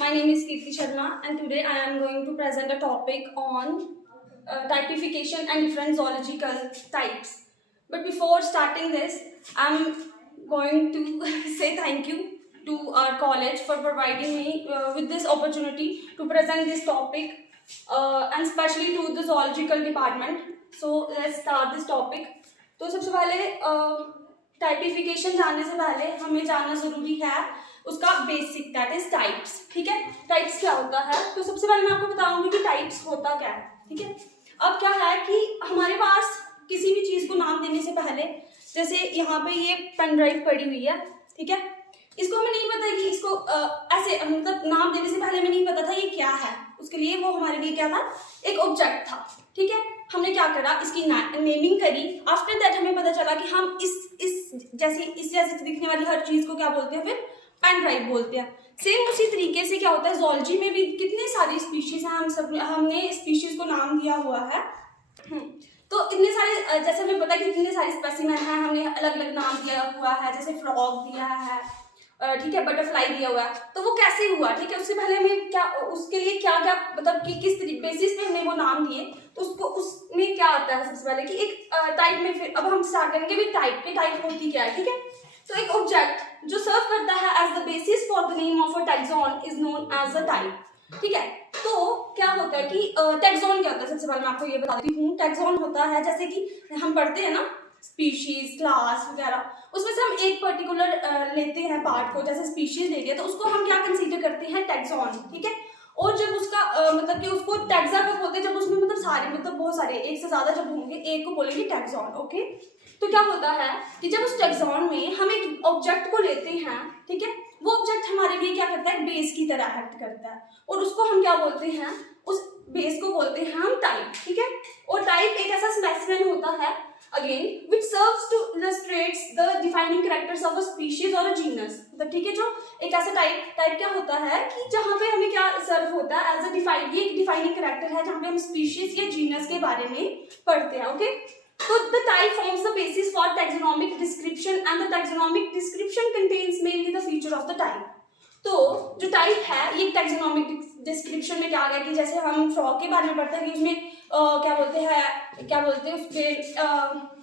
My name is Kirti Sharma and today I am going to present a topic on typification and different zoological types. But before starting this, I am going to say thank you to our college for providing me with this opportunity to present this topic and especially to the zoological department. So let's start this topic. तो सबसे पहले typification जानने से पहले हमें जानना जरूरी है उसका बेसिक, दैट इज टाइप्स. ठीक है, टाइप्स क्या होता है. तो सबसे पहले मैं आपको बताऊंगी कि टाइप्स होता क्या है. ठीक है, अब क्या है कि हमारे पास किसी भी चीज को नाम देने से पहले, जैसे यहाँ पे ये पेन ड्राइव पड़ी हुई है. ठीक है, इसको हमें नहीं पता कि इसको ऐसे मतलब नाम देने से पहले हमें नहीं पता था ये क्या है. उसके लिए वो हमारे लिए क्या था, एक ऑब्जेक्ट था. ठीक है, हमने क्या करा, इसकी नेमिंग करी. आफ्टर दैट हमें पता चला कि हम इस जैसे दिखने वाली हर चीज को क्या बोलते हैं, फिर पेन ड्राइव बोलते हैं. सेम उसी तरीके से क्या होता है ज़ूलॉजी में भी कितने सारी स्पीशीज हैं, हमने स्पीशीज को नाम दिया हुआ है. तो इतने सारे, जैसे हमें पता है कि इतने सारे स्पेसिमेन हैं, हमने अलग अलग नाम दिया हुआ है. जैसे फ्रॉग दिया है, ठीक है, बटरफ्लाई दिया हुआ है. तो वो कैसे हुआ, ठीक है, उससे पहले हमें क्या, उसके लिए क्या क्या मतलब कि किस बेसिस पे हमने वो नाम दिए. तो उसको उसमें क्या आता है सबसे पहले कि एक टाइप में, फिर अब हम स्टार्ट करेंगे भी टाइप के. टाइप होती क्या है, ठीक है. तो एक ऑब्जेक्ट जो सर्व करता है as the basis for the name of a taxon is known as a type. ठीक है, तो क्या होता है कि टैक्सॉन क्या होता है, सबसे पहले मैं आपको ये बताती हूँ. टैक्सॉन होता है, जैसे कि हम पढ़ते हैं ना स्पीशीज, क्लास वगैरह, उसमें से हम एक पर्टिकुलर लेते हैं पार्ट को, जैसे स्पीशीज ले लिया तो उसको हम क्या कंसीडर करते हैं, टैक्सॉन. ठीक है, और जब उसका मतलब कि उसको टैक्सा कब बोलते हैं, जब उसमें मतलब सारे, मतलब बहुत सारे, एक से ज्यादा जब होंगे, एक को बोलेंगे टैक्सॉन. ओके, तो क्या होता है कि जब उस टैक्सॉन में हम एक ऑब्जेक्ट को लेते हैं, ठीक है, वो ऑब्जेक्ट हमारे लिए क्या करता है, बेस की तरह एक्ट करता है. और उसको हम क्या बोलते हैं, उस बेस को बोलते हैं हम टाइप. ठीक है, और टाइप एक ऐसा स्पेसिमेन होता है again which serves to illustrates the defining characters of a species or a genus. मतलब ठीक है, जो एक ऐसा टाइप क्या होता है कि जहाँ पे हमें क्या सर्व होता है एज अ ये एक डिफाइनिंग कैरेक्टर है जहाँ पे हम स्पीशीज या जीनस के बारे में पढ़ते हैं. ओके, तो the type forms the basis for taxonomic description and the taxonomic description contains mainly the feature of the type. तो जो टाइप है ये टैक्सोनॉमिक डिस्क्रिप्शन में क्या आ गया कि जैसे हम फ्रॉग के बारे में पढ़ते हैं कि उसमें क्या बोलते हैं उसके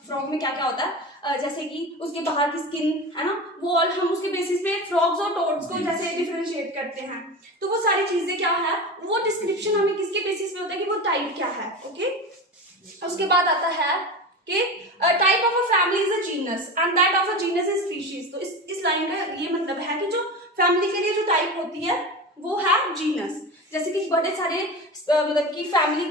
फ्रॉग में क्या क्या होता है, जैसे कि उसके बाहर की स्किन है ना, वो ऑल हम उसके बेसिस पे फ्रॉग्स और टोड्स को जैसे डिफरेंशिएट करते हैं. तो वो सारी चीजें क्या है, वो डिस्क्रिप्शन हमें किसके बेसिस पे होता है कि वो टाइप क्या है. ओके, उसके बाद आता है कि type of a family is a genus and that of a genus is species. तो इस लाइन का ये मतलब है कि जो फैमिली के लिए जो टाइप होती है वो है जीनस. जैसे कि बड़े सारे मतलब कि फैमिली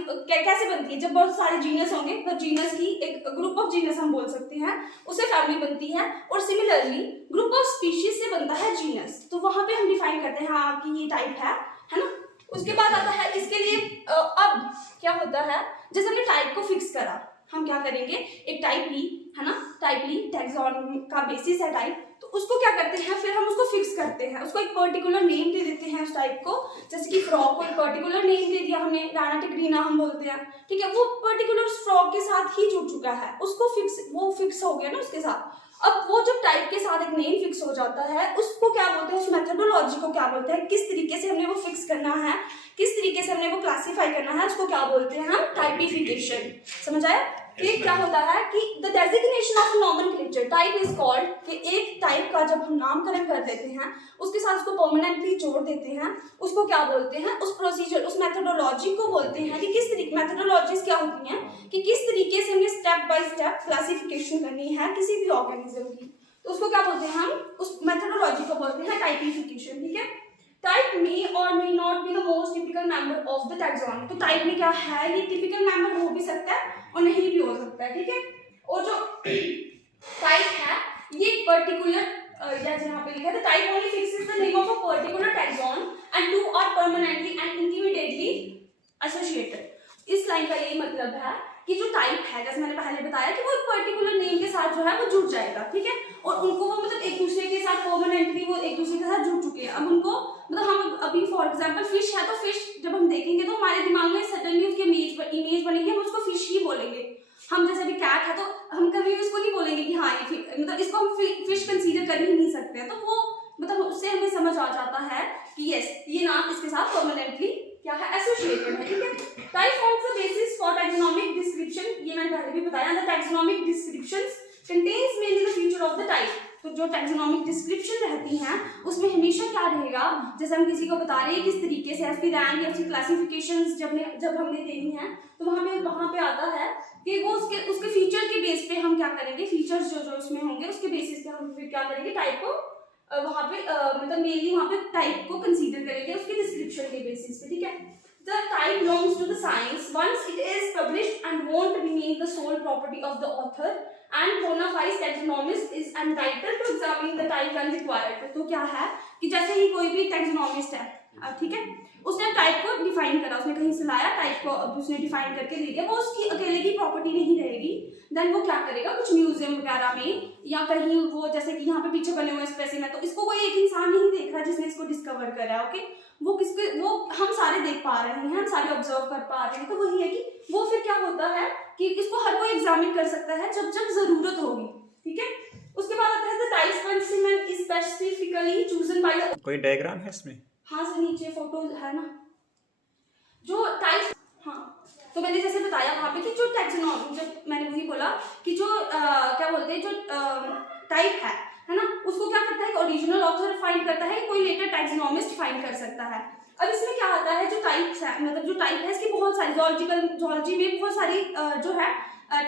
कैसे बनती है, जब बहुत सारे जीनस होंगे तो जीनस की एक ग्रुप ऑफ जीनस हम बोल सकते हैं, उससे फैमिली बनती है. और सिमिलरली ग्रुप ऑफ स्पीशीज से बनता है जीनस. तो वहां पे हम डिफाइन करते हैं हाँ कि ये टाइप है ना. उसके बाद आता है इसके लिए अब क्या होता है, जैसे हमने टाइप को फिक्स करा, हम क्या करेंगे, एक टाइप ली है ना, टाइप ली, टैक्सॉन का बेसिस है टाइप, तो उसको क्या करते हैं, फिर हम उसको फिक्स करते हैं, उसको एक पर्टिकुलर नेम दे देते हैं उस टाइप को. जैसे कि फ्रॉग को एक पर्टिकुलर नेम दे दिया हमने, राना टिग्रीना हम बोलते हैं. ठीक है, वो पर्टिकुलर फ्रॉग के साथ ही जुड़ चुका है, उसको वो फिक्स हो गया ना उसके साथ. अब वो जब टाइप के साथ एक नेम फिक्स हो जाता है उसको क्या बोलते हैं, उस मेथोडोलॉजी को क्या बोलते हैं, किस तरीके से हमने वो फिक्स करना है, किस तरीके से हमने वो क्लासीफाई करना है, उसको क्या बोलते हैं हम, टाइपिफिकेशन. समझ आया कि क्या होता है कि the designation of nomenclature type is called, कि एक टाइप का जब हम नामकरण कर देते हैं उसके साथ उसको परमानेंटली जोड़ देते हैं, उसको क्या बोलते हैं, उस प्रोसीजर, उस मेथोडोलॉजी को बोलते हैं कि किस तरीके, मेथोडोलॉजीज क्या होती हैं कि किस तरीके से हमें स्टेप बाय स्टेप क्लासिफिकेशन करनी है किसी भी ऑर्गेनिज्म की. तो उसको क्या बोलते हैं हम, उस मेथोडोलॉजी को बोलते हैं टाइपिफिकेशन. ठीक है, type may or may not be the most typical member of the taxonomy. तो टाइप में क्या है, ये टिपिकल मेंबर हो भी सकता है और नहीं भी हो सकता है. ठीक है, और जो टाइप है ये पर्टिकुलर, यहाँ पे लिखा है type only fixes the name of a particular taxon and two are permanently and intimately associated. इस लाइन का यही मतलब है कि जो टाइप है, जैसे मैंने पहले बताया कि वो एक पर्टिकुलर नेम के साथ जो है वो जुड़ जाएगा. ठीक है, और उनको वो मतलब एक दूसरे के साथ परमानेंटली वो एक दूसरे के साथ जुड़ चुके हैं. अब उनको मतलब हम अभी फॉर एग्जांपल फिश है, तो फिश जब हम देखेंगे तो हमारे दिमाग में सडनली उसकी इमेज बनेगी, हम उसको फिश ही बोलेंगे. हम जैसे अभी कैट है तो हम कभी भी उसको नहीं बोलेंगे कि हाँ ये मतलब इसको हम फिश कंसीडर कर ही नहीं सकते हैं, तो वो मतलब उससे हमें समझ आ जाता है कि यस ये नाम इसके साथ परमानेंटली क्या है, एसोसिएटेड है, ठीक है। Type forms the basis for taxonomic description, ये मैंने पहले भी बताया, the taxonomic descriptions contains mainly the feature of the type. तो जो टैक्सोनॉमिक डिस्क्रिप्शन रहती हैं उसमें हमेशा क्या रहेगा, जैसे हम किसी को बता रहे हैं किस तरीके से उसकी रैंक या उसकी क्लासिफिकेशंस जब हमने देनी है तो वहाँ पे आता है कि वो उसके फीचर के बेस पे हम क्या करेंगे, फीचर्स जो जो उसमें होंगे उसके बेसिस पे हम फिर क्या करेंगे, टाइप को वहाँ पे मतलब मेनली वहाँ पे टाइप को कंसीडर करेंगे उसके डिस्क्रिप्शन के बेसिस पे, ठीक है। The type belongs to the science once it is published and won't remain the sole property of the author, and bona fide taxonomist is entitled to examine the type when required। तो क्या है कि जैसे ही कोई भी taxonomist है, ठीक है, उसने टाइप को डिफाइन करा, उसने कहीं से लाया टाइप को, उसने डिफाइन करके दे दिया, वो उसकी अकेले की प्रॉपर्टी नहीं रहेगी। देन वो क्या करेगा, कुछ म्यूजियम वगैरह में या कहीं वो जैसे कि यहाँ पे पीछे बने हुए स्पेसिमेन, तो इसको कोई एक इंसान नहीं देख रहा जिसने इसको डिस्कवर करा, ओके, वो हम सारे देख पा रहे हैं, हम सारे ऑब्जर्व कर पा रहे हैं। तो वही है कि वो फिर क्या होता है कि इसको हर कोई एग्जामिन कर सकता है जब जब जरूरत होगी, ठीक है। उसके बाद आता है the type specimen is specifically chosen by the, कोई डायग्राम है इसमें? हाँ सर नीचे फोटो है ना जो टाइप, हाँ तो मैंने जैसे बताया वहाँ पे कि जो टैक्सोनॉमी, जब मैंने वही बोला कि जो क्या बोलते हैं जो टाइप है ना, उसको क्या करता है कि ओरिजिनल ऑथर फाइंड करता है, कोई लेटर टैक्सोनॉमिस्ट फाइंड कर सकता है। अब इसमें क्या आता है, जो टाइप्स है मतलब जो टाइप है इसकी बहुत सारी जोलॉजी में बहुत सारी जो है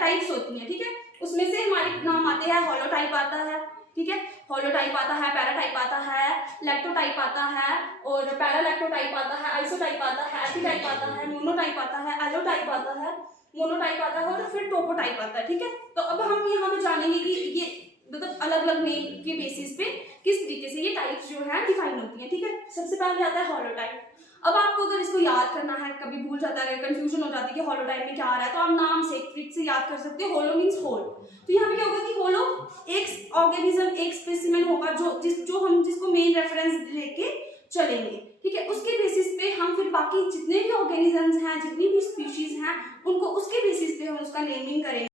टाइप्स होती हैं, ठीक है। उसमें से हमारे नाम आते हैं, हॉलो टाइप आता है, ठीक है, हॉलो टाइप आता है, पैरा टाइप आता है, लैक्टो टाइप आता है, और पैरा लैक्टो टाइप आता है, आइसो टाइप आता है, एपी टाइप आता है, मोनो टाइप आता है, एलो टाइप आता है, मोनो टाइप आता है, और फिर टोपो टाइप आता है, ठीक है। तो अब हम यहाँ पे जानेंगे कि ये मतलब अलग अलग नेम के बेसिस पे किस तरीके से ये टाइप्स जो है डिफाइन होती है, ठीक है। सबसे पहले आता है हॉलो टाइप। अब आपको अगर इसको याद करना है, कभी भूल जाता है, कंफ्यूजन हो जाती है कि हॉलो टाइप में क्या आ रहा है, तो आप नाम से ट्रिक से याद कर सकते हो, होलो मींस होल। तो यहाँ पे क्या होगा कि होलो एक ऑर्गेनिज्म, एक स्पेसिमेन होगा जो हम जिसको मेन रेफरेंस लेके चलेंगे, ठीक है। उसके बेसिस पे हम फिर बाकी जितने भी ऑर्गेनिजम्स हैं, जितनी भी स्पीशीज हैं, उनको उसके बेसिस पे हम उसका नेमिंग करेंगे।